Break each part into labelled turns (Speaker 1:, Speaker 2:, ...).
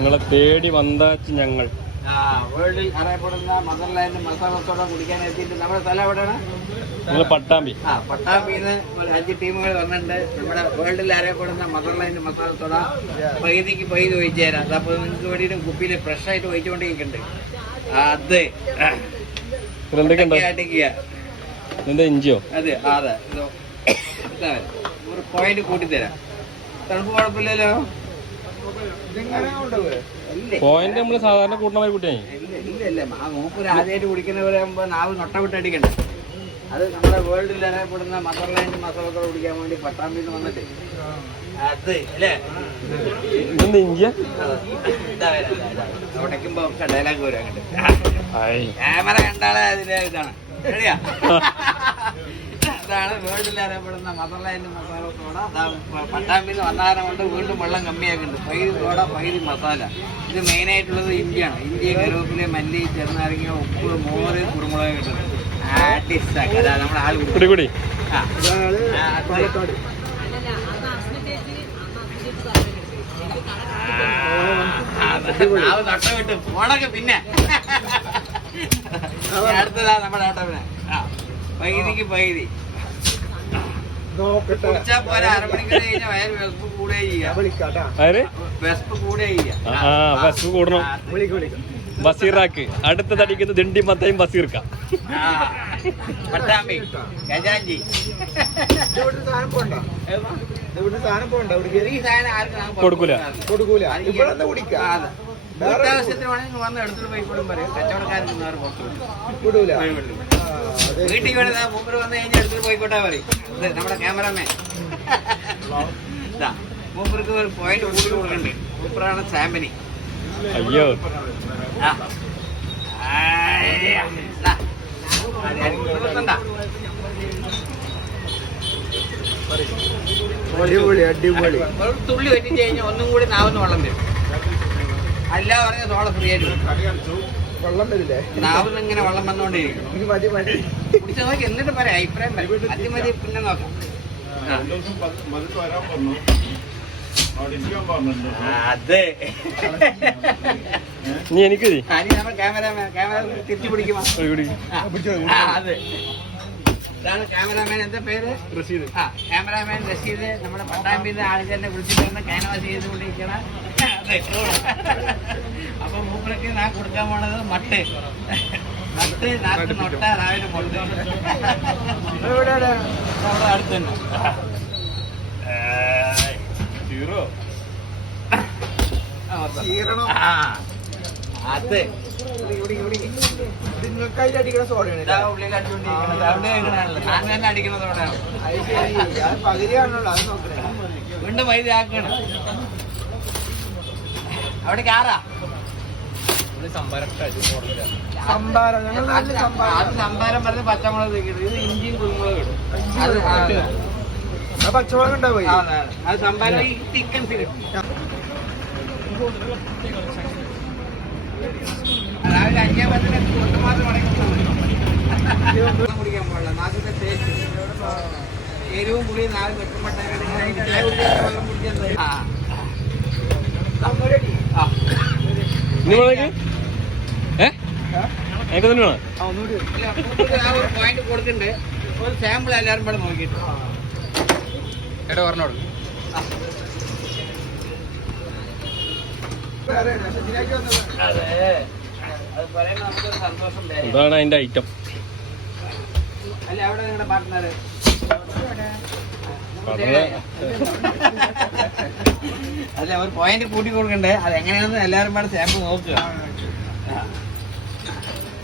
Speaker 1: നിങ്ങളെ തേടി വന്നാച്ച് ഞങ്ങൾ.
Speaker 2: വേൾഡിൽ അറിയപ്പെടുന്ന മദർലാൻഡ് മസാലത്തോടെ കുടിക്കാൻ എത്തിയിട്ട് നമ്മുടെ സ്ഥലം എവിടെയാണ്?
Speaker 1: നിങ്ങൾ പട്ടാമ്പി.
Speaker 2: ആ പട്ടാമ്പിന്ന് ഒരു അഞ്ച് ടീമുകൾ വന്നിട്ടുണ്ട്. നമ്മുടെ വേൾഡിൽ അറിയപ്പെടുന്ന മദർലാൻഡ് മസാലത്തോട പകുതിക്ക് പകുതി ഒഴിച്ചു തരാം. അതപ്പോൾ നിങ്ങൾക്ക് വേണ്ടിയിട്ട് കുപ്പിയിൽ ഫ്രഷ് ആയിട്ട് ഒഴിച്ചുകൊണ്ടിരിക്കുന്നുണ്ട് അത്.
Speaker 1: എന്താ ഇഞ്ചിയോ?
Speaker 2: അതെ അതെ. ഒരു പോയിന്റ് കൂട്ടിത്തരാം. തണുപ്പ് കുഴപ്പമില്ലല്ലോ?
Speaker 1: പോയിന്റ് നമ്മൾ സാധാരണ കൂട്ടണ മാതിരി കുട്ടിയായി
Speaker 2: ഇല്ല ഇല്ല മൂപ്പര് ആദ്യമായിട്ട് കുടിക്കുന്നവരെ നാവ് നൊട്ട വിട്ടടിക്കണ്ടേ അത് നമ്മുടെ വേൾഡിൽ അറിയപ്പെടുന്ന മദർലാൻഡ് മസാലൊക്കെ കുടിക്കാൻ വേണ്ടി പട്ടാമ്പിന്ന് വന്നിട്ട്. അത് അല്ലേ? ഇതാ. ഉടയ്ക്കുമ്പോ ഡയലോഗ് വരും അങ്ങോട്ട്. ക്യാമറ കണ്ടാളെ അതിന്റെ ഇതാണ്. ശരിയാ വേൾഡിൽ അറിയപ്പെടുന്ന മസാലന്റെ മസാല തോട അതാ പട്ടാമ്പിന്ന് വന്നാരം കൊണ്ട് വീണ്ടും വെള്ളം കമ്മിയാക്കുന്നുണ്ട് പൈരി തോട പൈരി മസാല ഇത് മെയിൻ ആയിട്ടുള്ളത് ഇഞ്ചിയാണ് ഇഞ്ചി കരുവേപ്പില മല്ലി ചെറുനാരങ്ങ ഉപ്പ് മോര് കുരുമുളക് കിട്ടുന്നത് നമ്മുടെ ആൾ
Speaker 1: കുടി
Speaker 2: ആ പിന്നെ അടുത്തതാ നമ്മുടെ ആട്ടവിനെ ആ പൈതിക്ക് പൈതി കുടിച്ചാ പോരാ അരമണിക്കൂർ കഴിഞ്ഞാൽ വയറ് വിശപ്പ് കൂടുകയും ചെയ്യാം
Speaker 1: ആര്
Speaker 2: വിശപ്പ് കൂടുകയും ചെയ്യാം
Speaker 1: ആ ആ കൂടണം. ബസീറാക്ക്. അടുത്ത തടിക്കുന്നത് ദിണ്ടി മത്തയും ബസീർക്ക. കൊടുക്കൂല.
Speaker 2: കൊടുക്കൂല. ഇവിടെ വീട്ടാവശ്യത്തിന് വന്ന് എടുത്തിട്ട് പറയും. കച്ചവടക്കാരൻ പുറത്തു. വീട്ടിൽ വേണേ മൂപ്പര് വന്നു കഴിഞ്ഞാൽ എടുത്തിട്ട് പോയിക്കോട്ടെ പറയും. ഇത് നമ്മുടെ ക്യാമറമാൻ. ഇതാ മൂപ്പർക്ക് ഒരു പോയിന്റ് കൂടി കൊടുക്കണ്ടേ. മൂപ്പറാണ് സാമ്പനി.
Speaker 1: അയ്യോ.
Speaker 3: അടിപൊളി അടിപൊളി.
Speaker 2: തുള്ളി വെറ്റിച്ച് കഴിഞ്ഞാൽ ഒന്നും കൂടി നാവുന്ന വെള്ളം വരും. അല്ല പറഞ്ഞ സോള ഫ്രീ ആയിട്ട്.
Speaker 3: വെള്ളം വരില്ലേ?
Speaker 2: നാവിൽ നിന്ന് ഇങ്ങനെ വെള്ളം വന്നുകൊണ്ടിരിക്കും
Speaker 3: ഇനി മതി മതി.
Speaker 2: കുടിച്ച് നോക്കി എന്നിട്ട് പറയാം അഭിപ്രായം പറയാം. അത് മതി പിന്നെ നോക്കാം. അതെ.
Speaker 1: നീ എനിക്ക്
Speaker 2: തിരിച്ചു പിടിക്കുമോ അതെ. ഇതാണ് ക്യാമറാമാൻ എന്താ പേര്?
Speaker 1: റഷീദ്.
Speaker 2: ആ ക്യാമറാമാൻ റഷീദ്. നമ്മുടെ പട്ടാമ്പിന്റെ ആളുകളെ വിളിച്ചിട്ട് ക്യാൻവാസ് ചെയ്തുകൊണ്ടിരിക്കണ അതെ. അപ്പൊ മൂപ്പരക്ക് ഞാൻ കൊടുക്കാൻ പോണത് മട്ടേ. മട്ട് നാട്ടിൽ മുട്ട രാവിലെ ഇവിടെ നമ്മുടെ അടുത്ത് തന്നെ. അത്.
Speaker 3: നിങ്ങൾക്കായിട്ട് സോഡയാണ്
Speaker 2: അവിടെ
Speaker 3: പകുതി കാണുള്ളൂ നോക്കണേ.
Speaker 2: വീണ്ടും വൈദ്യ ആക്കണം. അവിടെ കാറാ.
Speaker 3: സംഭാരം ഞങ്ങൾ നല്ല സംഭാരം
Speaker 2: അത് സംഭാരം പറഞ്ഞ് പച്ചമുളക് ഇടും. ഇത് ഇഞ്ചിയും കുരുമുളക് ഇടും. അത് ആ.
Speaker 3: പച്ചമുളക് ഉണ്ടാവും
Speaker 2: ആ, അതെ, സംഭാരം ഈ ചിക്കൻ കിട്ടും രാവിലെ അഞ്ചേ പത്തിന് കൊണ്ടുമാത്രം വെള്ളം കുടിക്കാൻ പാടില്ല നാട്ടിലെ ടേസ്റ്റ് എരിവും പുളിയും നാല് വെക്കുമ്പോഴത്തേക്കും വെള്ളം കുടിക്കാൻ ആ ആ
Speaker 1: വേണമെങ്കിൽ ഏ? എനിക്ക് തന്നെ വേണം?
Speaker 2: ഒരു പോയിന്റ് കൊടുത്തിട്ടുണ്ട് ഒരു സാമ്പിൾ എല്ലാവരും കൂടെ നോക്കിയിട്ട്
Speaker 1: എടാ പറഞ്ഞോളൂ. ഇതാണ് അതിന്റെ ഐറ്റം
Speaker 2: അല്ല അവിടെ നിങ്ങളുടെ പാർട്ട്ണർ അല്ല ഒരു പോയിന്റ് കൂട്ടി കൊടുക്കണ്ടേ? അത് എങ്ങനെയാണെന്ന് എല്ലാവരും പാടെ സാമ്പിൾ നോക്കുക.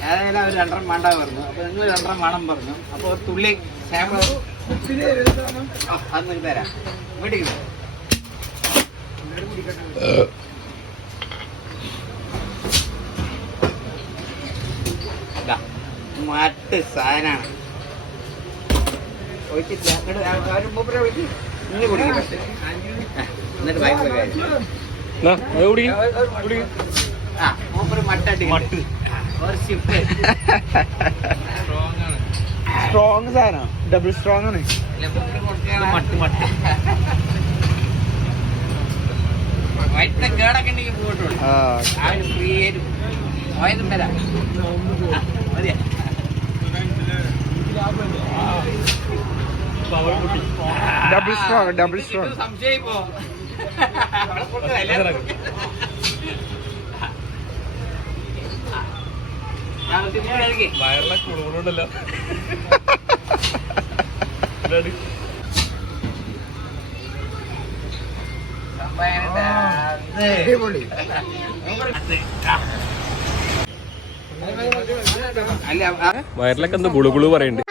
Speaker 2: ഏതായാലും അവർ രണ്ടെണ്ണം വേണ്ട പറഞ്ഞു. അപ്പൊ നിങ്ങൾ രണ്ടെണ്ണം വേണം പറഞ്ഞു. അപ്പൊ ഒരു തുള്ളി സാമ്പിൾ അത് നിങ്ങൾക്ക് തരാം. വീട്ടിൽ മറ്റ് സാധനമാണ്. ആരും ആ
Speaker 1: മട്ട്
Speaker 3: സ്ട്രോങ് സാധനം. ഡബിൾ സ്ട്രോങ് ആണ്.
Speaker 2: മട്ട് മട്ട്.
Speaker 3: Free
Speaker 2: double strong double strong
Speaker 1: വയറിലൊക്കെ എന്താ ഗുളു ഗുളു പറയണ്ട്